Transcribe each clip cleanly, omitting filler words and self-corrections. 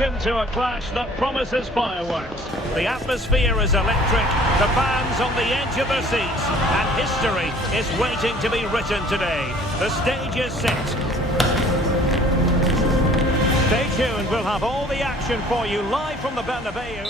Welcome to a clash that promises fireworks. The atmosphere is electric, the fans on the edge of their seats, and history is waiting to be written today. The stage is set. Stay tuned, we'll have all the action for you live from the Bernabeu.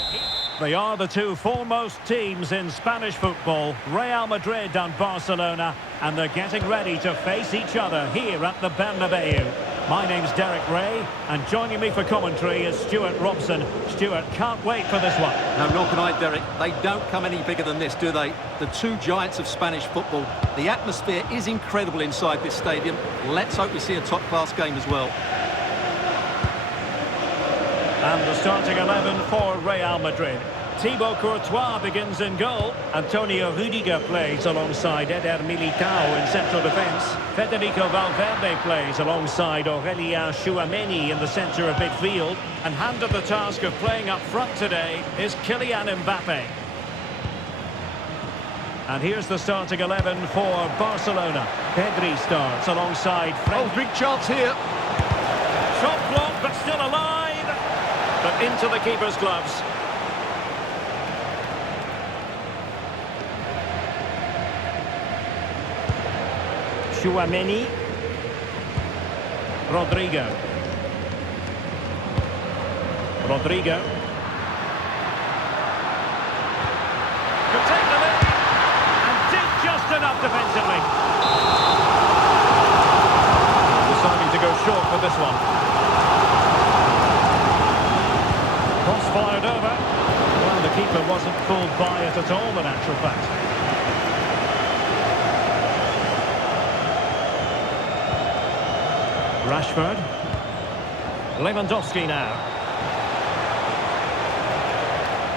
They are the two foremost teams in Spanish football, Real Madrid and Barcelona, and they're getting ready to face each other here at the Bernabeu. My name's Derek Ray, and joining me for commentary is Stuart Robson. Stuart, can't wait for this one. No, nor can I, Derek. They don't come any bigger than this, do they? The two giants of Spanish football. The atmosphere is incredible inside this stadium. Let's hope we see a top-class game as well. And the starting 11 for Real Madrid. Thibaut Courtois begins in goal. Antonio Rudiger plays alongside Eder Militao in central defence. Federico Valverde plays alongside Aurelien Tchouameni in the centre of midfield. And handed the task of playing up front today is Kylian Mbappe. And here's the starting 11 for Barcelona. Pedri starts alongside Oh, big chance here. Shot blocked, but still alive. But into the keeper's gloves. Tchouameni. Rodrigo. Could take the lead. And did just enough defensively. Deciding to go short for this one. Cross fired over. Well, the keeper wasn't fooled by it at all, in actual fact. Rashford. Lewandowski now.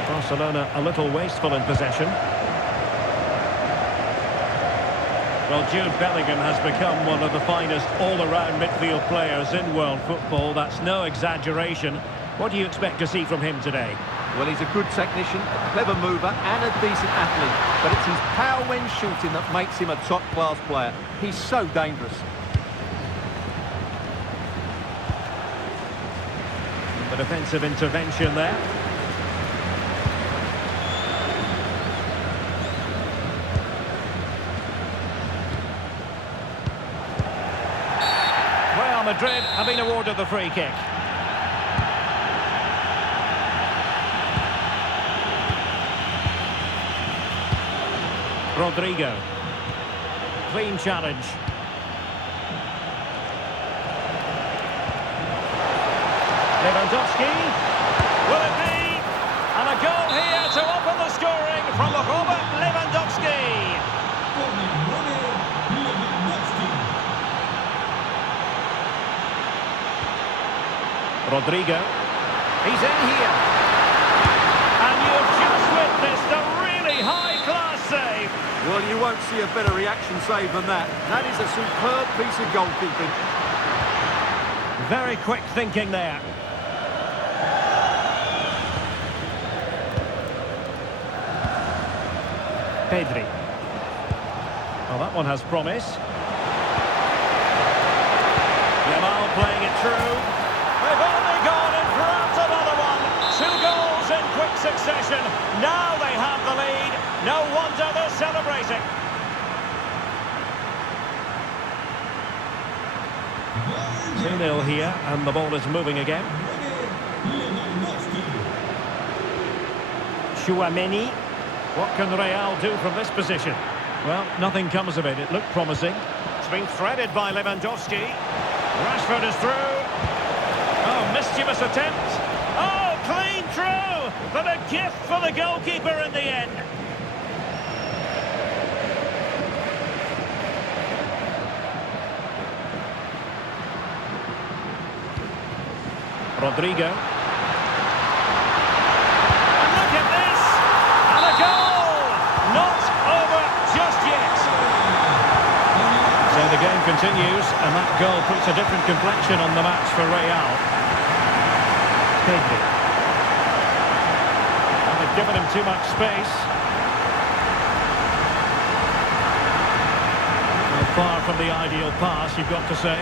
Barcelona a little wasteful in possession. Well, Jude Bellingham has become one of the finest all-around midfield players in world football. That's no exaggeration. What do you expect to see from him today? Well, he's a good technician, a clever mover and a decent athlete. But it's his power when shooting that makes him a top-class player. He's so dangerous. The defensive intervention there. Real Madrid have been awarded the free kick. Rodrigo. Clean challenge. Lewandowski. Will it be? And a goal here to open the scoring from Robert Lewandowski. Rodrigo. He's in here. And you've just witnessed a really high-class save. Well, you won't see a better reaction save than that. That is a superb piece of goalkeeping. Very quick thinking there. Pedri. Well, that one has promise. Yamal playing it through. They've only gone in front of another one. 2 goals in quick succession. Now they have the lead. No wonder they're celebrating. Nil here, and the ball is moving again. Tchouameni. What can Real do from this position? Well, nothing comes of it. It looked promising. It's been threaded by Lewandowski. Rashford is through. Oh, mischievous attempt. Oh, clean through. But a gift for the goalkeeper in the end. Rodrigo. And look at this! And a goal! Not over just yet. So the game continues, and that goal puts a different complexion on the match for Real. Pedri. And they've given him too much space. Well, far from the ideal pass, you've got to say.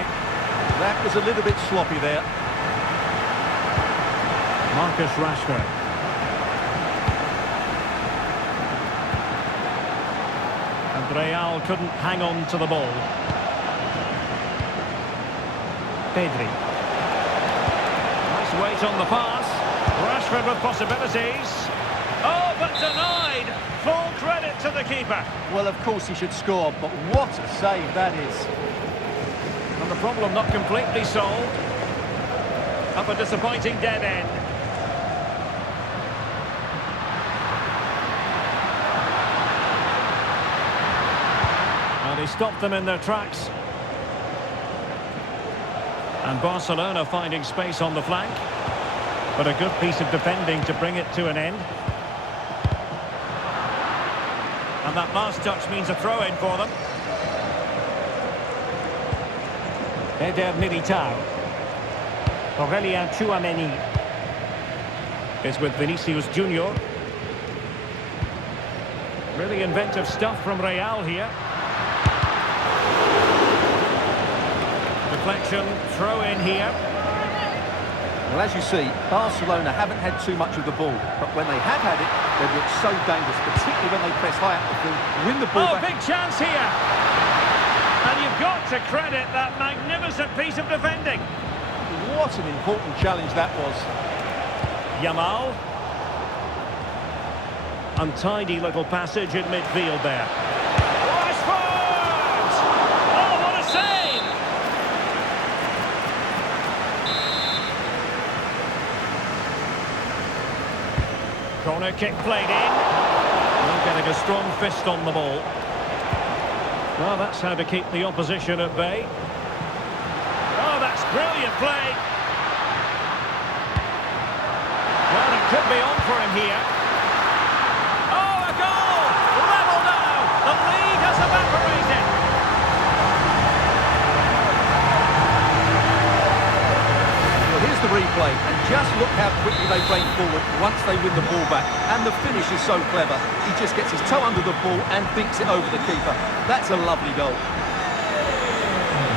That was a little bit sloppy there. Marcus Rashford. And Real couldn't hang on to the ball. Pedri. Nice weight on the pass. Rashford with possibilities. Oh, but denied. Full credit to the keeper. Well, of course he should score, but what a save that is. And the problem not completely solved. Up a disappointing dead end. And he stopped them in their tracks. And Barcelona finding space on the flank. But a good piece of defending to bring it to an end. And that last touch means a throw-in for them. Eder Militao. Aurelien Tchouameni is with Vinicius Junior. Really inventive stuff from Real here. Deflection, throw in here. Well, as you see, Barcelona haven't had too much of the ball, but when they have had it, they've looked so dangerous, particularly when they press high up the field, win the ball back. Big chance here. And you've got to credit that magnificent piece of defending. What an important challenge that was. Yamal. Untidy little passage in midfield there. Rashford! Oh, what a save! Corner kick played in. Not getting a strong fist on the ball. Well, that's how to keep the opposition at bay. Oh, that's brilliant play. Well, it could be on for him here. Oh, a goal! Level now! The lead has evaporated. Well, here's the replay, and just look how quickly they break forward once they win the ball back. And the finish is so clever. He just gets his toe under the ball and dinks it over the keeper. That's a lovely goal.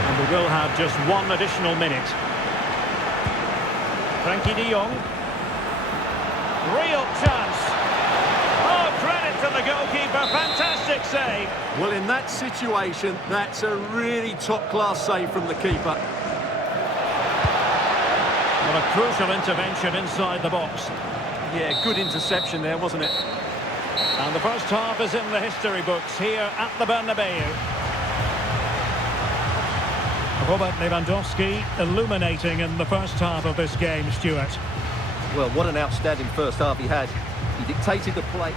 And we will have just one additional minute. Frankie de Jong. Real chance. Oh, credit to the goalkeeper. Fantastic save. Well, in that situation, that's a really top-class save from the keeper. What a crucial intervention inside the box. Yeah, good interception there, wasn't it? And the first half is in the history books here at the Bernabeu. Robert Lewandowski illuminating in the first half of this game, Stuart. Well, what an outstanding first half he had. He dictated the play.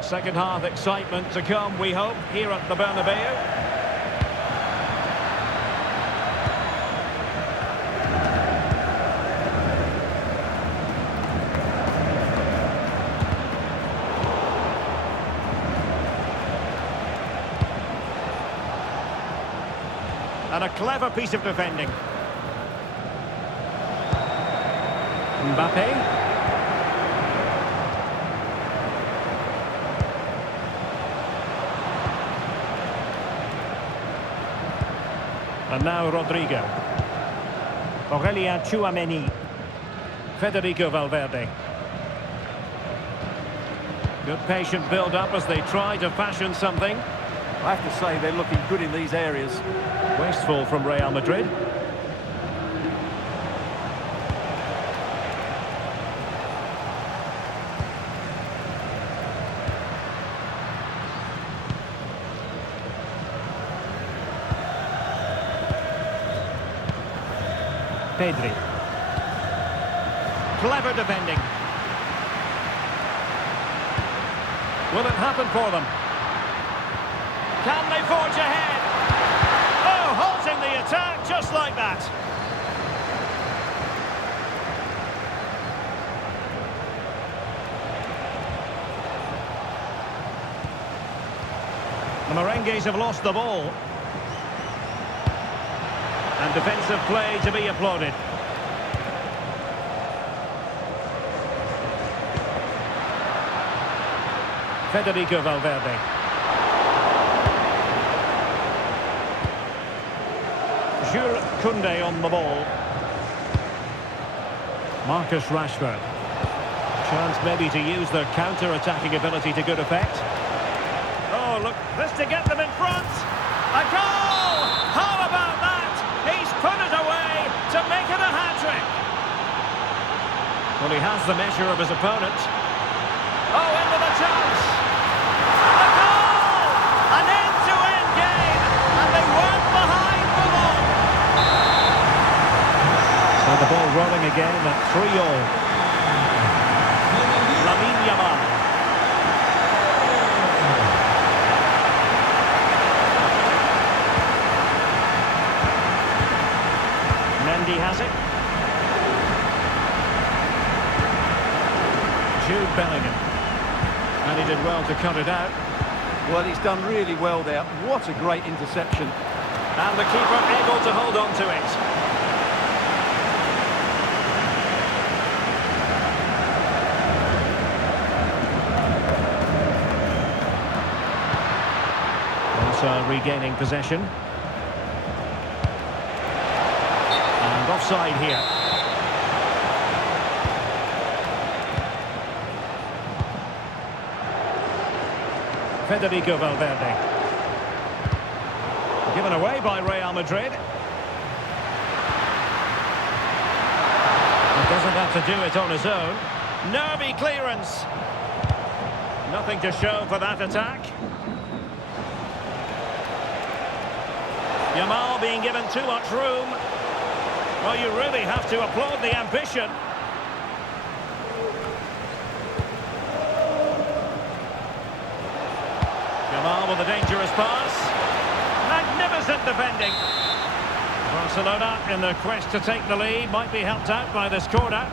Second half excitement to come, we hope, here at the Bernabeu. And a clever piece of defending. Mbappe. And now Rodrigo. Aurelien Tchouameni. Federico Valverde. Good patient build-up as they try to fashion something. I have to say, they're looking good in these areas. Wasteful from Real Madrid. Pedri. Clever defending. Will it happen for them? Can they forge ahead? Oh, halting the attack just like that. The Merengues have lost the ball. And defensive play to be applauded. Federico Valverde. Jules Koundé on the ball. Marcus Rashford. Chance maybe to use their counter-attacking ability to good effect. Oh, look, this to get them in front. A goal! How about that? He's put it away to make it a hat-trick. Well, he has the measure of his opponent. Oh, into the chance. And a goal! An end-to-end game, and they weren't behind for long. So the ball rolling again at 3-all. Lamine Yamal. Mendy has it. Jude Bellingham. And he did well to cut it out. Well, he's done really well there. What a great interception. And the keeper able to hold on to it. Also regaining possession. And offside here. Federico Valverde. Given away by Real Madrid. He doesn't have to do it on his own. Nervy clearance. Nothing to show for that attack. Yamal being given too much room. Well, you really have to applaud the ambition. Yamal with a dangerous pass. Magnificent defending. Barcelona in their quest to take the lead might be helped out by this corner.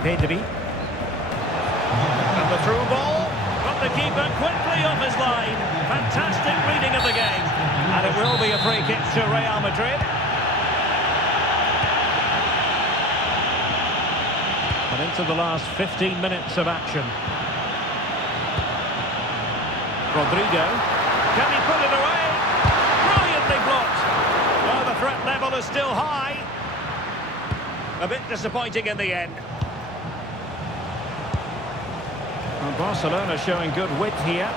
Pedri. And the through ball. Got the keeper quickly off his line. Fantastic reading of the game. And it will be a free kick to Real Madrid. And into the last 15 minutes of action. Rodrigo. Can he put it away? Brilliantly blocked. Well, the threat level is still high. A bit disappointing in the end. Well, Barcelona showing good width here.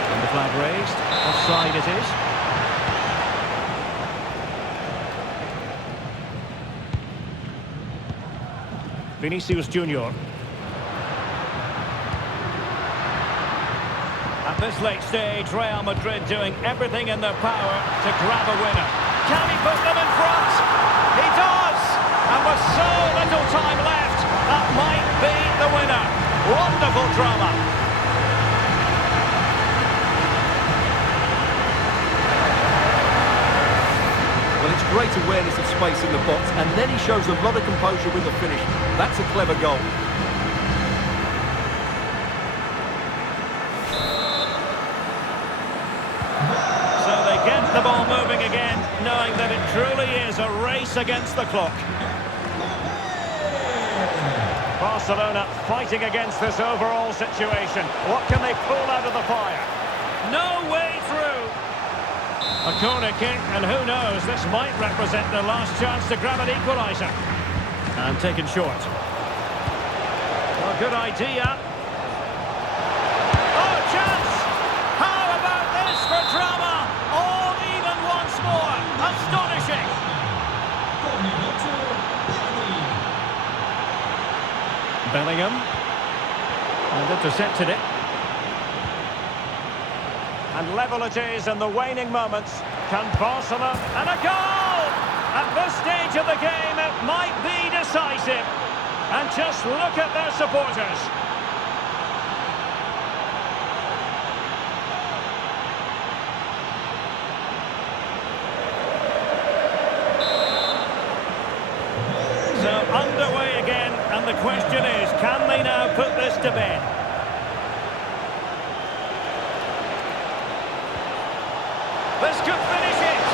And the flag raised. Offside it is. Vinicius Junior. At this late stage, Real Madrid doing everything in their power to grab a winner. Can he put them in front? He does! And with so little time left, that might be the winner. Wonderful drama. Well, it's great awareness of space in the box, and then he shows a lot of composure with the finish. That's a clever goal. So they get the ball moving again, knowing that it truly is a race against the clock. Barcelona fighting against this overall situation. What can they pull out of the fire? No way through. A corner kick, and who knows, this might represent their last chance to grab an equaliser. And taken short. Well, good idea. Oh, chance! How about this for drama? All even once more. Astonishing. Bellingham. And intercepted it. And level it is in the waning moments. Can Barcelona... And a goal! At this stage of the game, it might be decisive. And just look at their supporters. So underway again, and the question is, can they now put this to bed? This could finish it.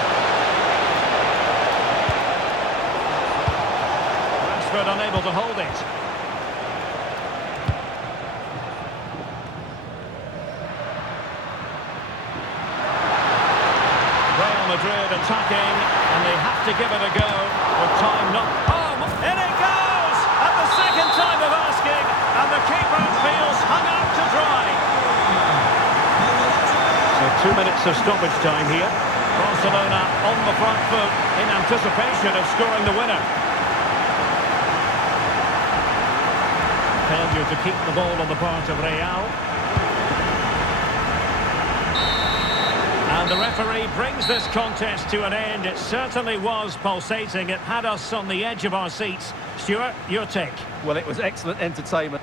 Rashford unable to hold it. Real Madrid attacking, and they have to give it a go with time not... Oh, in it goes! At the second time of asking, and the keeper feels hung out to dry. So 2 minutes of stoppage time here. Barcelona on the front foot in anticipation of scoring the winner. Failure to keep the ball on the part of Real. And the referee brings this contest to an end. It certainly was pulsating. It had us on the edge of our seats. Stuart, your take? Well, it was excellent entertainment.